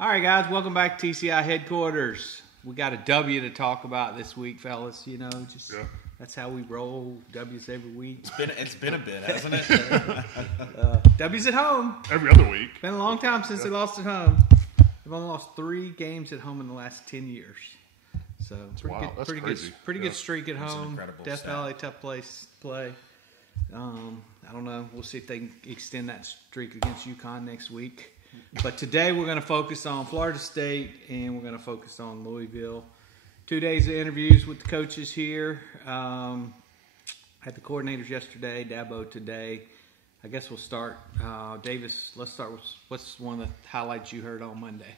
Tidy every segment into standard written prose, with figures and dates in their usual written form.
All right, guys, welcome back to TCI headquarters. We got a W to talk about this week, fellas. You know, that's how we roll. W's every week. It's been a bit, hasn't it? W's at home. Every other week. Been a long time since they lost at home. They've only lost 3 games at home in the last 10 years. So pretty good streak at home. Death Valley, tough place to play. I don't know. We'll see if they can extend that streak against UConn next week. But today we're going to focus on Florida State and we're going to focus on Louisville. 2 days of interviews with the coaches here. Had the coordinators yesterday, Dabo today. I guess we'll start. Davis, let's start with what's one of the highlights you heard on Monday?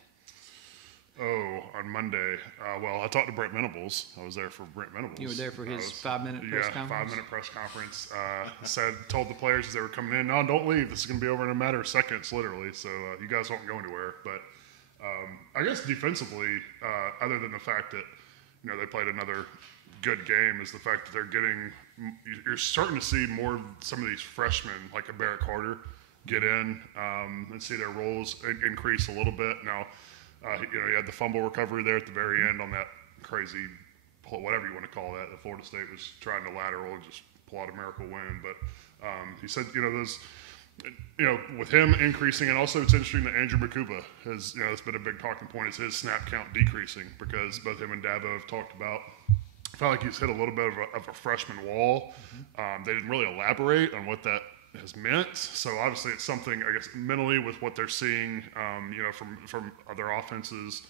On Monday. Well, I talked to Brent Venables. I was there for Brent Venables. You were there for his 5-minute press conference? 5-minute press conference. Told the players as they were coming in, no, don't leave. This is going to be over in a matter of seconds, literally. So you guys won't go anywhere. But I guess defensively, other than the fact that, they played another good game, is the fact that you're starting to see more some of these freshmen, like a Barrett Carter, get in and see their roles increase a little bit. Now, he had the fumble recovery there at the very end on that crazy, whatever you want to call that. Florida State was trying to lateral and just pull out a miracle win. But he said, with him increasing, and also it's interesting that Andrew Makuba has, it's been a big talking point, is his snap count decreasing because both him and Dabo have talked about. I felt like he's hit a little bit of a freshman wall. They didn't really elaborate on what that has meant. So obviously it's something, I guess, mentally with what they're seeing, from other offenses,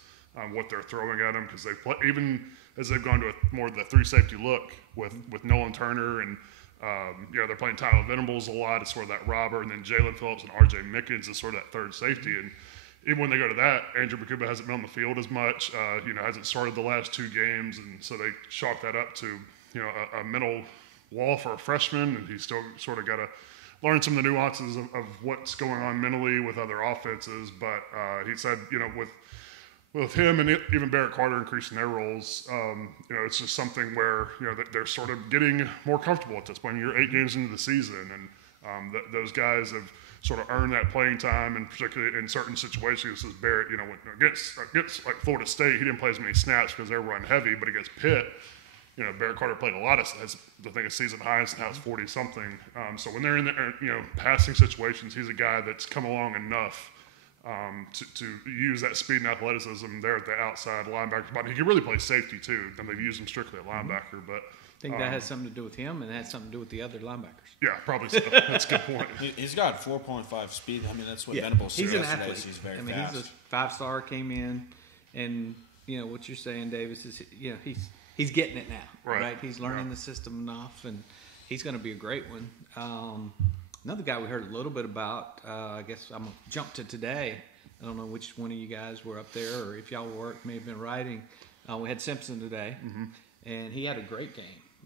what they're throwing at them, because even as they've gone to more of the 3 safety look with Nolan Turner and they're playing Tyler Venables a lot. It's sort of that robber, and then Jalen Phillips and R.J. Mickens is sort of that third safety. And even when they go to that, Andrew Makuba hasn't been on the field as much. Hasn't started the last 2 games, and so they chalk that up to a mental wall for a freshman, and he's still sort of got to learn some of the nuances of what's going on mentally with other offenses. But he said, with him and even Barrett Carter increasing their roles, it's just something where, they're sort of getting more comfortable at this point. You're 8 games into the season, and those guys have sort of earned that playing time, and particularly in certain situations, as Barrett, against like Florida State, he didn't play as many snaps because they're run heavy, but against Pitt, Barrett Carter played a lot of, I think, a season highest, and now it's 40-something. So when they're in the, passing situations, he's a guy that's come along enough to use that speed and athleticism there at the outside linebacker spot. He can really play safety too, and they've used him strictly at linebacker. But I think that has something to do with him, and it has something to do with the other linebackers. Yeah, probably so. That's a good point. He's got 4.5 speed. I mean, that's what Venables said yesterday. He's an athlete. He's very fast. He's a 5-star, came in, and what you're saying, Davis, is he's getting it now, right? He's learning the system enough, and he's going to be a great one. Another guy we heard a little bit about, I guess I'm going to jump to today. I don't know which one of you guys were up there, or if y'all may have been writing. We had Simpson today, and he had a great game.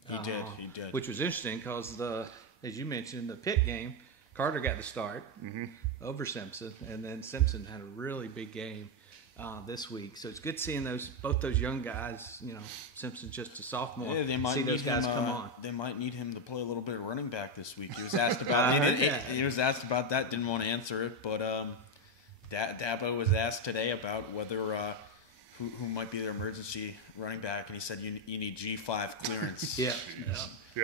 He did. Which was interesting because, as you mentioned, the Pitt game, Carter got the start over Simpson, and then Simpson had a really big game this week. So it's good seeing both those young guys. Simpson's just a sophomore. Yeah, they might see those guys come on. They might need him to play a little bit of running back this week. He was asked about he was asked about that. Didn't want to answer it, but Dabo was asked today about whether who might be their emergency running back, and he said you need G5 clearance. Yeah,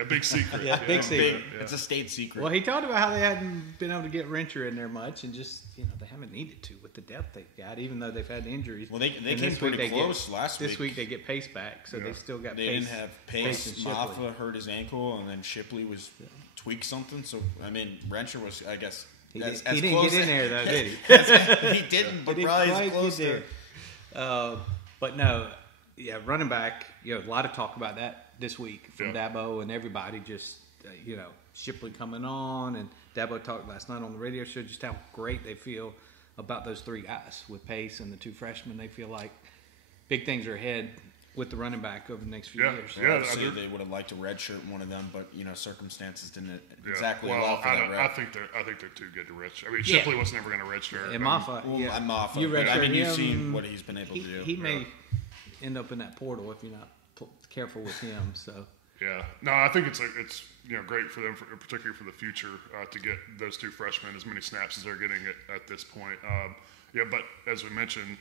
big secret. Big secret. It's a state secret. Well, he talked about how they hadn't been able to get Rencher in there much, and just they haven't needed to with the depth they've got, even though they've had injuries. Well, they came pretty close last week. This week they get Pace back, so they still got. They Pace. didn't have Pace. Maffa hurt his ankle, and then Shipley was tweaked something. So I mean, Rencher was, I guess, he didn't get in there though, did he? He didn't, but probably closer. But no, running back. A lot of talk about that this week from Dabo and everybody. Just Shipley coming on, and Dabo talked last night on the radio show just how great they feel about those 3 guys with Pace and the 2 freshmen. They feel like big things are ahead with the running back over the next few years. Yeah, obviously they would have liked to redshirt one of them, but circumstances didn't exactly allow for that. I think they're too good to redshirt. I mean, Shipley was never going to redshirt. And Maffa, you've seen what he's been able to do. He may end up in that portal if you're not careful with him. So no, I think it's great for them, particularly for the future, to get those 2 freshmen as many snaps as they're getting at this point. But as we mentioned,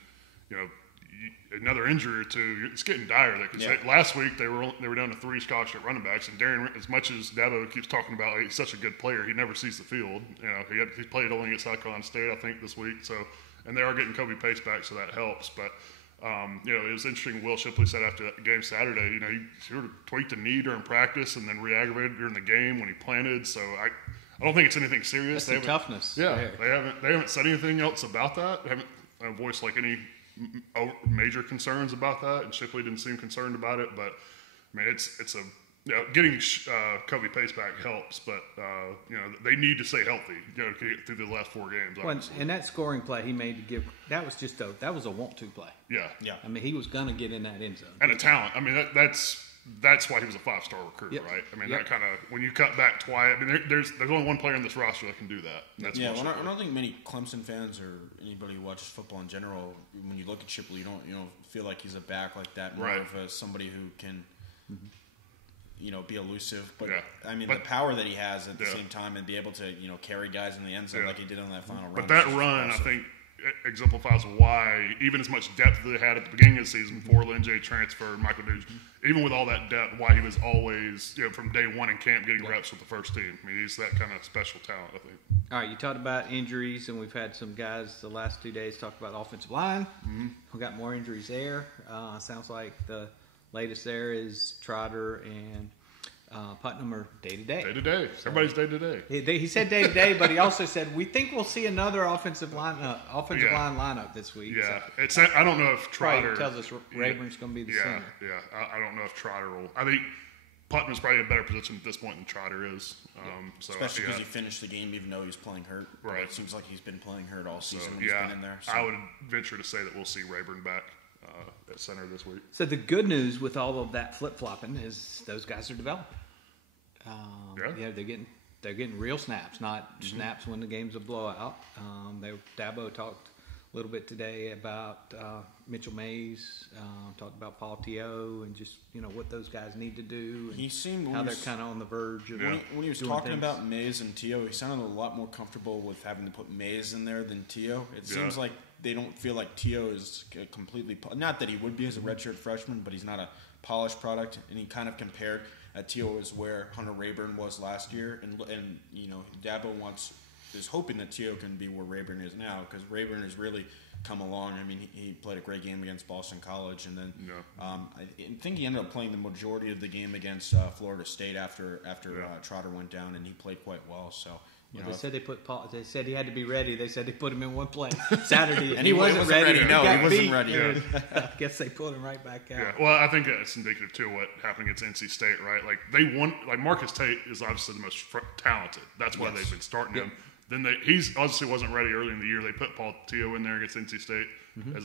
another injury or two, it's getting dire. Because last week they were down to 3 scholarship running backs, and Darren, as much as Dabo keeps talking about he's such a good player, he never sees the field. He played only against South Carolina State, I think, this week. So, and they are getting Kobe Pace back, so that helps. But it was interesting. Will Shipley said after that game Saturday, he sort of tweaked a knee during practice and then re-aggravated during the game when he planted. So I don't think it's anything serious. That's some toughness. Yeah, they haven't said anything else about that. They haven't voiced any major concerns about that, and Shipley didn't seem concerned about it. But I mean, it's a getting Kobe Pace back helps, but they need to stay healthy. To get through the last 4 games. Well, and that scoring play he made that was a want to play. Yeah. I mean, he was gonna get in that end zone. And a talent. I mean, that's why he was a 5-star recruit, right? I mean, that kind of when you cut back twice. I mean, there's only one player in this roster that can do that. And that's I don't think many Clemson fans or anybody who watches football in general, when you look at Shipley, you don't feel like he's a back like that. More of somebody who can. Be elusive, but I mean the power that he has at the same time and be able to carry guys in the end zone like he did on that final run. But that run, I think, exemplifies why even as much depth they had at the beginning of the season before Lynn J transferred, Michael Dukes, even with all that depth, why he was always from day one in camp getting reps with the first team. I mean, he's that kind of special talent, I think. All right, you talked about injuries, and we've had some guys the last 2 days talk about offensive line. We got more injuries there. Sounds like the latest there is Trotter and Putnam are day-to-day. Day-to-day. Everybody's day-to-day. He said day-to-day, but he also said, we think we'll see another offensive line lineup this week. Yeah. So I don't know if Trotter... tells us Rayburn's going to be the center. Yeah. I don't know if Trotter will... I think Putnam's probably in a better position at this point than Trotter is. Especially because he finished the game even though he was playing hurt. Right. It seems like he's been playing hurt all season when he's been in there. So. I would venture to say that we'll see Rayburn back at center this week. So the good news with all of that flip-flopping is those guys are developing. They're getting real snaps, not snaps when the game's a blowout. Dabo talked a little bit today about Mitchell Mays, talked about Paul T.O. and just what those guys need to do. And how they're kind of on the verge of when he was talking about Mays and T.O., he sounded a lot more comfortable with having to put Mays in there than T.O. It seems like they don't feel like T.O. is completely not that he would be as a redshirt freshman, but he's not a polished product, and he kind of compared. T.O. is where Hunter Rayburn was last year, and Dabo is hoping that T.O. can be where Rayburn is now, because Rayburn has really come along. I mean, he played a great game against Boston College, and then I think he ended up playing the majority of the game against Florida State after Trotter went down, and he played quite well. So. They said they said he had to be ready. They said they put him in one play Saturday, and he wasn't ready. No, he wasn't ready. I guess they put him right back out. Yeah. Well, I think that's indicative too of what happened against NC State, right? Like they won. Like Marcus Tate is obviously the most talented. That's why they've been starting him. Then he's obviously wasn't ready early in the year. They put Paul T.O. in there against NC State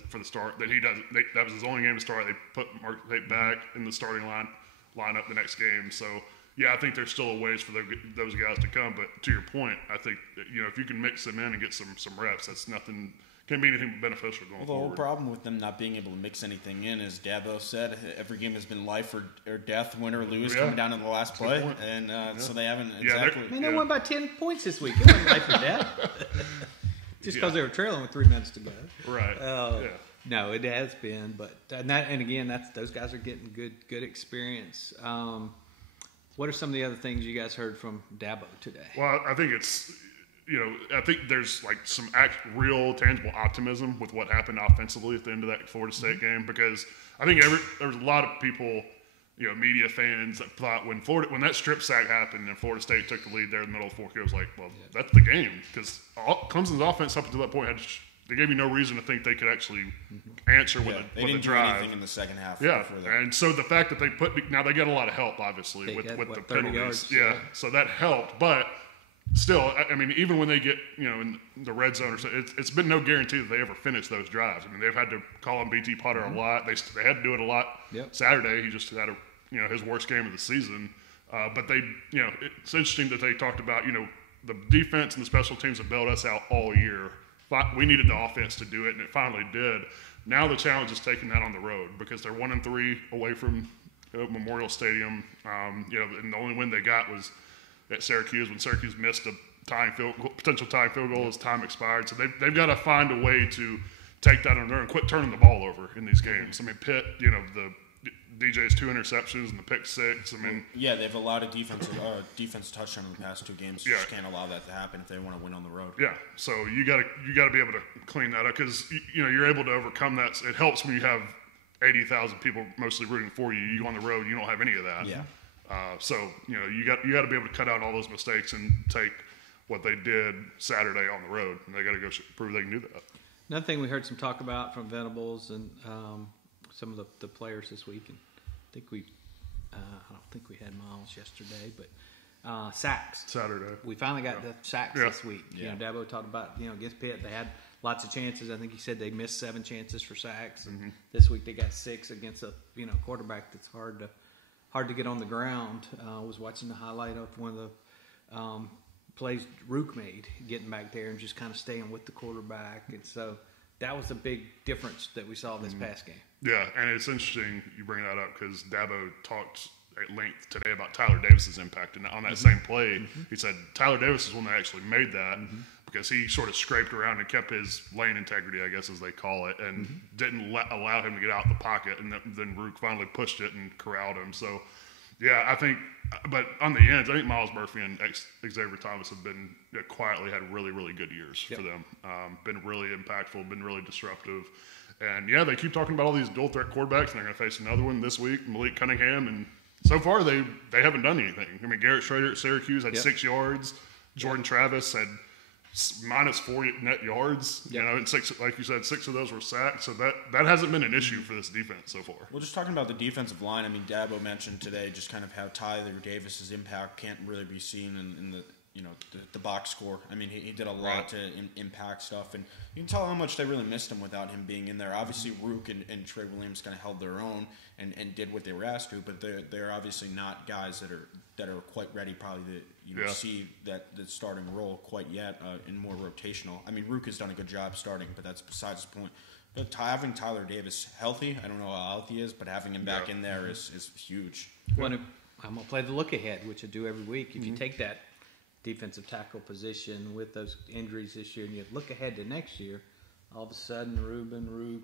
for the start. Then he doesn't. That was his only game to start. They put Marcus Tate back in the starting lineup the next game. So. Yeah, I think there's still a ways for those guys to come. But to your point, I think if you can mix them in and get some reps, that's nothing. Can't be anything beneficial going forward. The whole problem with them not being able to mix anything in, as Dabo said, every game has been life or death, win or lose, coming down to the last play, and so they haven't exactly. They won by 10 points this week. It wasn't life or death. Just because they were trailing with 3 minutes to go. Right. No, it has been, but and again, those guys are getting good experience. What are some of the other things you guys heard from Dabo today? Well, I think it's, I think there's like some real tangible optimism with what happened offensively at the end of that Florida State game, because I think there was a lot of people, media fans that thought when that strip sack happened and Florida State took the lead there in the middle of the fourth quarter, it was like, well, that's the game, because Clemson's offense up until that point they gave you no reason to think they could actually answer with a drive. They didn't do anything in the second half. Yeah, and so the fact that they got a lot of help, obviously, with the penalties. Yards, so that helped. But still, I mean, even when they get in the red zone or so, it's been no guarantee that they ever finish those drives. I mean, they've had to call on BT Potter a lot. They had to do it a lot. Saturday, he just had his worst game of the season. But they, it's interesting that they talked about the defense and the special teams have bailed us out all year. We needed the offense to do it, and it finally did. Now the challenge is taking that on the road, because they're 1-3 away from Memorial Stadium. And the only win they got was at Syracuse when Syracuse missed a potential tying field goal as time expired. So they've got to find a way to take that under and quit turning the ball over in these games. I mean, Pitt, the DJ's 2 interceptions and the pick 6. I mean, yeah, they've allowed a defense touchdown in the past 2 games. You just can't allow that to happen if they want to win on the road. Yeah, so you got to be able to clean that up because you're able to overcome that. It helps when you have 80,000 people mostly rooting for you. You go on the road, you don't have any of that. Yeah. So you got to be able to cut out all those mistakes and take what they did Saturday on the road, and they got to go prove they can do that. Another thing we heard some talk about from Venables and some of the players this week, and I don't think we had Miles yesterday, but sacks. Saturday. We finally got the sacks this week. Yeah. Dabo talked about, against Pitt, they had lots of chances. I think he said they missed 7 chances for sacks, and this week they got 6 against a quarterback that's hard to get on the ground. I was watching the highlight of one of the plays Rook made, getting back there and just kind of staying with the quarterback, and so that was a big difference that we saw this past game. Yeah, and it's interesting you bring that up because Dabo talked at length today about Tyler Davis's impact, and on that same play, he said Tyler Davis is one that actually made that because he sort of scraped around and kept his lane integrity, I guess as they call it, and didn't allow him to get out of the pocket, and then Rook finally pushed it and corralled him. So, yeah, I think, but on the ends, I think Miles Murphy and Xavier Thomas have been quietly had really, really good years for them. Been really impactful, been really disruptive. And, yeah, they keep talking about all these dual-threat quarterbacks, and they're going to face another one this week, Malik Cunningham. And so far, they haven't done anything. I mean, Garrett Schrader at Syracuse had 6 yards. Jordan Travis had minus 4 net yards. And 6, like you said, 6 of those were sacks. So that hasn't been an issue for this defense so far. Well, just talking about the defensive line, I mean, Dabo mentioned today just kind of how Tyler Davis's impact can't really be seen in the box score. I mean, he did a lot to impact stuff, and you can tell how much they really missed him without him being in there. Obviously, Rook and Trey Williams kind of held their own and did what they were asked to, but they're obviously not guys that are quite ready probably to see that starting role quite yet and more rotational. I mean, Rook has done a good job starting, but that's besides the point. But having Tyler Davis healthy, I don't know how healthy he is, but having him back in there is huge. Well, I'm going to play the look ahead, which I do every week. If you take that defensive tackle position with those injuries this year, and you look ahead to next year, all of a sudden Reuben, Rook,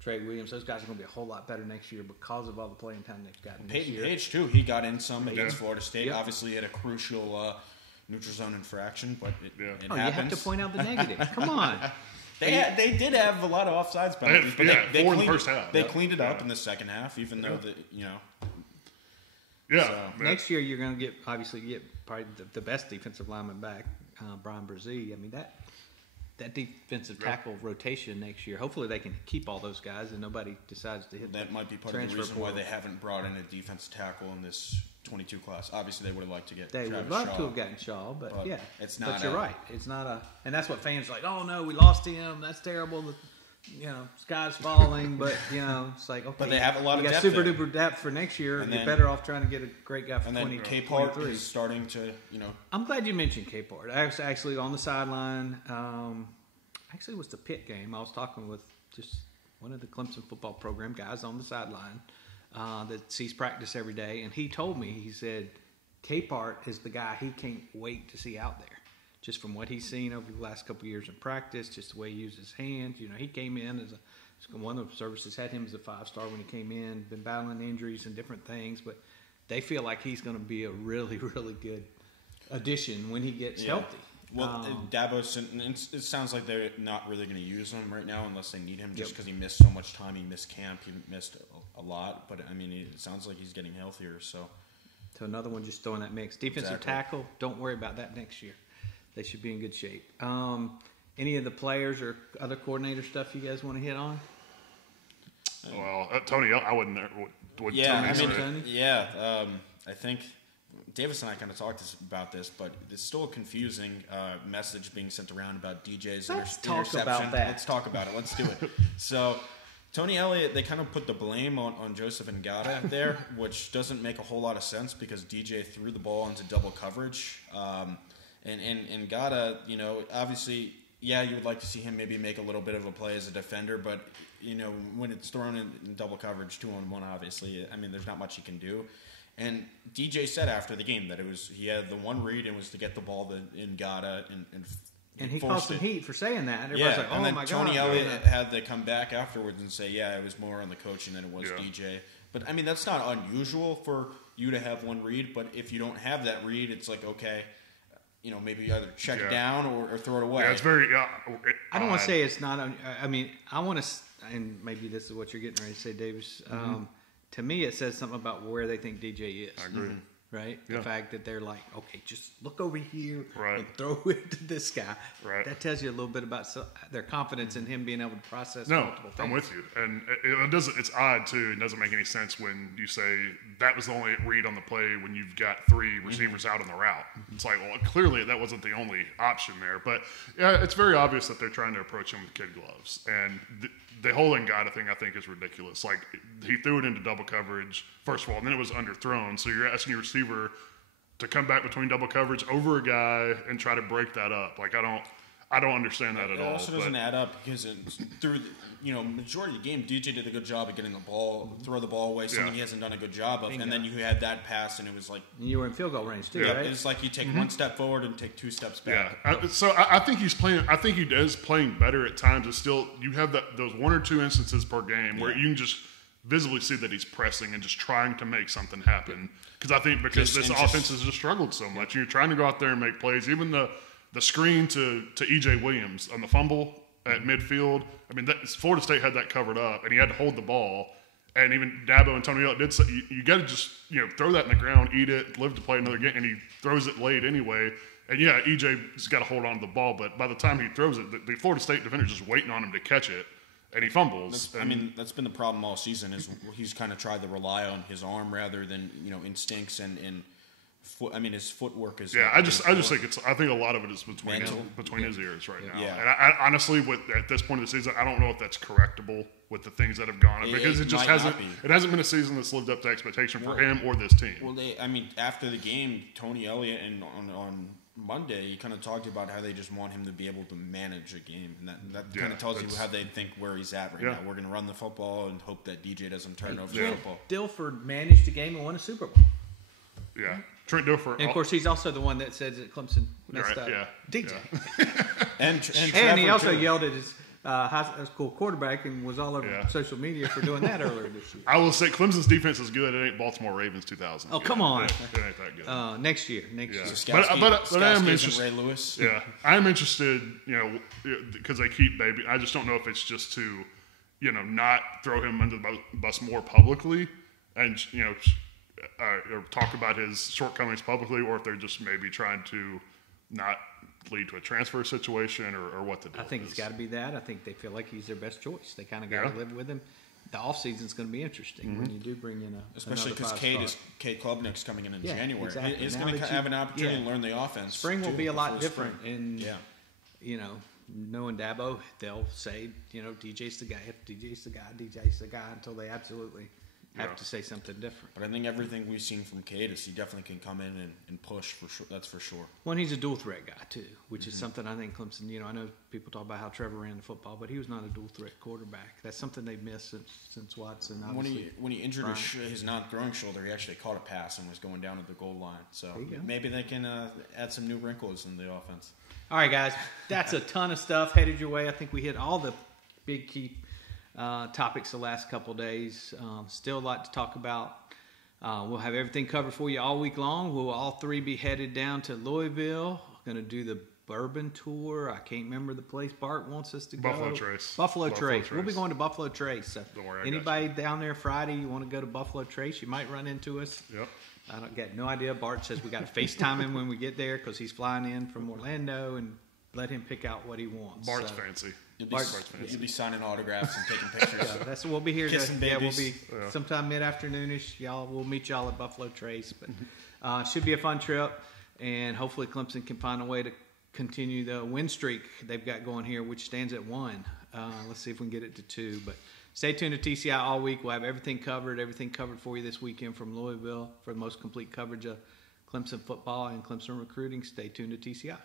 Trey Williams, those guys are going to be a whole lot better next year because of all the playing time they've gotten this year. Page, too, he got in some against Florida State. Obviously, he had a crucial neutral zone infraction, but it happens. You have to point out the negative. Come on. They did have a lot of offsides penalties, but they cleaned, in the first half. They cleaned it up in the second half, even though Yeah. So, next year you're going to get probably the best defensive lineman back, Brian Brzee. I mean that defensive tackle rotation next year. Hopefully they can keep all those guys and nobody decides to hit. That might be part of the reason why they haven't brought in a defensive tackle in this 22 class. Obviously they would have liked to get. They would love to have gotten Shaw, but yeah, it's not. But you're right. It's not a, and that's what fans are like. Oh no, we lost him. That's terrible. Sky's falling, but it's like okay. But they have a lot of depth. Super duper depth for next year. And you're better off trying to get a great guy for 2023. And then K-Part is starting to, I'm glad you mentioned K-Part. I was actually on the sideline. Actually, it was the Pitt game. I was talking with just one of the Clemson football program guys on the sideline that sees practice every day, and he told me, he said, K-Part is the guy he can't wait to see out there. Just from what he's seen over the last couple of years in practice, just the way he uses his hands. He came in as one of the services had him as a 5-star when he came in, been battling injuries and different things, but they feel like he's going to be a really, really good addition when he gets healthy. Well, Dabo's, it sounds like they're not really going to use him right now unless they need him just because he missed so much time. He missed camp. He missed a lot, but, I mean, it sounds like he's getting healthier. So another one just throwing that mix. Defensive tackle, don't worry about that next year. They should be in good shape. Any of the players or other coordinator stuff you guys want to hit on? Well, Tony, I wouldn't. Tony I think Davis and I kind of talked about this, but there's still a confusing message being sent around about DJ's interception. Let's talk about that. Let's talk about it. Let's do it. So Tony Elliott, they kind of put the blame on Joseph Ngata there, which doesn't make a whole lot of sense because DJ threw the ball into double coverage. And Ngata, obviously, you would like to see him maybe make a little bit of a play as a defender, but, when it's thrown in double coverage, 2-on-1, obviously, I mean, there's not much he can do. And DJ said after the game that he had the one read and was to get the ball in Ngata and And he caused some heat for saying that. Everybody's like, and then Tony Elliott had to come back afterwards and say, yeah, it was more on the coaching than it was DJ. But, I mean, that's not unusual for you to have one read. But if you don't have that read, it's like, okay, maybe either check it down or throw it away. Yeah, it's very I don't want to say it's not. I mean, I want to, and maybe this is what you're getting ready to say, Davis. To me, it says something about where they think DJ is. I agree. Right? Yeah. The fact that they're like, okay, just look over here and throw it to this guy. Right. That tells you a little bit about their confidence in him being able to process multiple things. I'm with you. And it doesn't. It's odd, too. It doesn't make any sense when you say that was the only read on the play when you've got 3 receivers out on the route. It's like, well, clearly that wasn't the only option there. But, yeah, it's very obvious that they're trying to approach him with kid gloves. And the holding guy thing, I think, is ridiculous. Like, he threw it into double coverage, first of all, and then it was underthrown. So you're asking your receiver to come back between double coverage over a guy and try to break that up. Like, I don't understand that at all. It also doesn't add up because through majority of the game, DJ did a good job of getting the ball, throw the ball away, something he hasn't done a good job of. And then you had that pass, and it was like you were in field goal range too, right? It's like you take one step forward and take 2 steps back. Yeah. So I think he's playing. I think he is playing better at times. It's still you have those 1 or 2 instances per game where you can just visibly see that he's pressing and just trying to make something happen. Because this offense has just struggled so much. You're trying to go out there and make plays. Even the screen to E.J. Williams on the fumble at midfield. I mean, Florida State had that covered up, and he had to hold the ball. And even Dabo and Tony Elliott did say, you got to just throw that in the ground, eat it, live to play another game. And he throws it late anyway. And, E.J.'s got to hold on to the ball. But by the time he throws it, the Florida State defender's just waiting on him to catch it. And he fumbles. That's been the problem all season is he's kind of tried to rely on his arm rather than instincts and his footwork is. Yeah, I just think I think a lot of it is between his ears right now. Yeah. And I honestly, at this point of the season, I don't know if that's correctable with the things that have gone on because it just hasn't. It hasn't been a season that's lived up to expectation for him or this team. Well, after the game, Tony Elliott and on Monday, he kind of talked about how they just want him to be able to manage a game, and that kind of tells you how they think where he's at right now. We're going to run the football and hope that DJ doesn't turn over the football. Dilford managed the game and won a Super Bowl. Yeah, Trent Dilford. And of course, he's also the one that says that Clemson messed up. Yeah, DJ. Yeah. and he also yelled at his high school quarterback and was all over social media for doing that earlier this year. I will say Clemson's defense is good. It ain't Baltimore Ravens 2000. Oh, come on. It ain't that good. Next year. But I am interested. Ray Lewis. Yeah, I am interested, because they keep baby. I just don't know if it's just to, not throw him under the bus more publicly and, or talk about his shortcomings publicly, or if they're just maybe trying to not lead to a transfer situation or what to do. I think it's got to be that. I think they feel like he's their best choice. They kind of got to live with him. The offseason's going to be interesting when you do bring in especially because Cade Klubnik's coming in January. Exactly. He's going to have an opportunity to learn the offense. Spring will be a lot different. And, knowing Dabo, they'll say, DJ's the guy. If DJ's the guy until they absolutely have to say something different. But I think everything we've seen from Cade is he definitely can come in and push for sure. That's for sure. Well, and he's a dual threat guy too, which is something I think Clemson. I know people talk about how Trevor ran the football, but he was not a dual threat quarterback. That's something they've missed since Watson. When he injured his non-throwing shoulder, he actually caught a pass and was going down to the goal line. So maybe they can add some new wrinkles in the offense. All right, guys, that's a ton of stuff headed your way. I think we hit all the big key topics the last couple of days. Still a lot to talk about. We'll have everything covered for you all week long. We'll all 3 be headed down to Louisville. Going to do the bourbon tour. I can't remember the place Bart wants us to go. Buffalo Trace. We'll be going to Buffalo Trace. So don't worry, anybody down there Friday, you want to go to Buffalo Trace, you might run into us. Yep. I don't get no idea. Bart says we got to FaceTime him when we get there because he's flying in from Orlando, and let him pick out what he wants. Bart's fancy. You'll be signing autographs and taking pictures. That's what we'll be here. Kissing babies. We'll be sometime mid-afternoonish. We'll meet y'all at Buffalo Trace. But should be a fun trip, and hopefully Clemson can find a way to continue the win streak they've got going here, which stands at 1. Let's see if we can get it to 2. But stay tuned to TCI all week. We'll have everything covered for you this weekend from Louisville for the most complete coverage of Clemson football and Clemson recruiting. Stay tuned to TCI.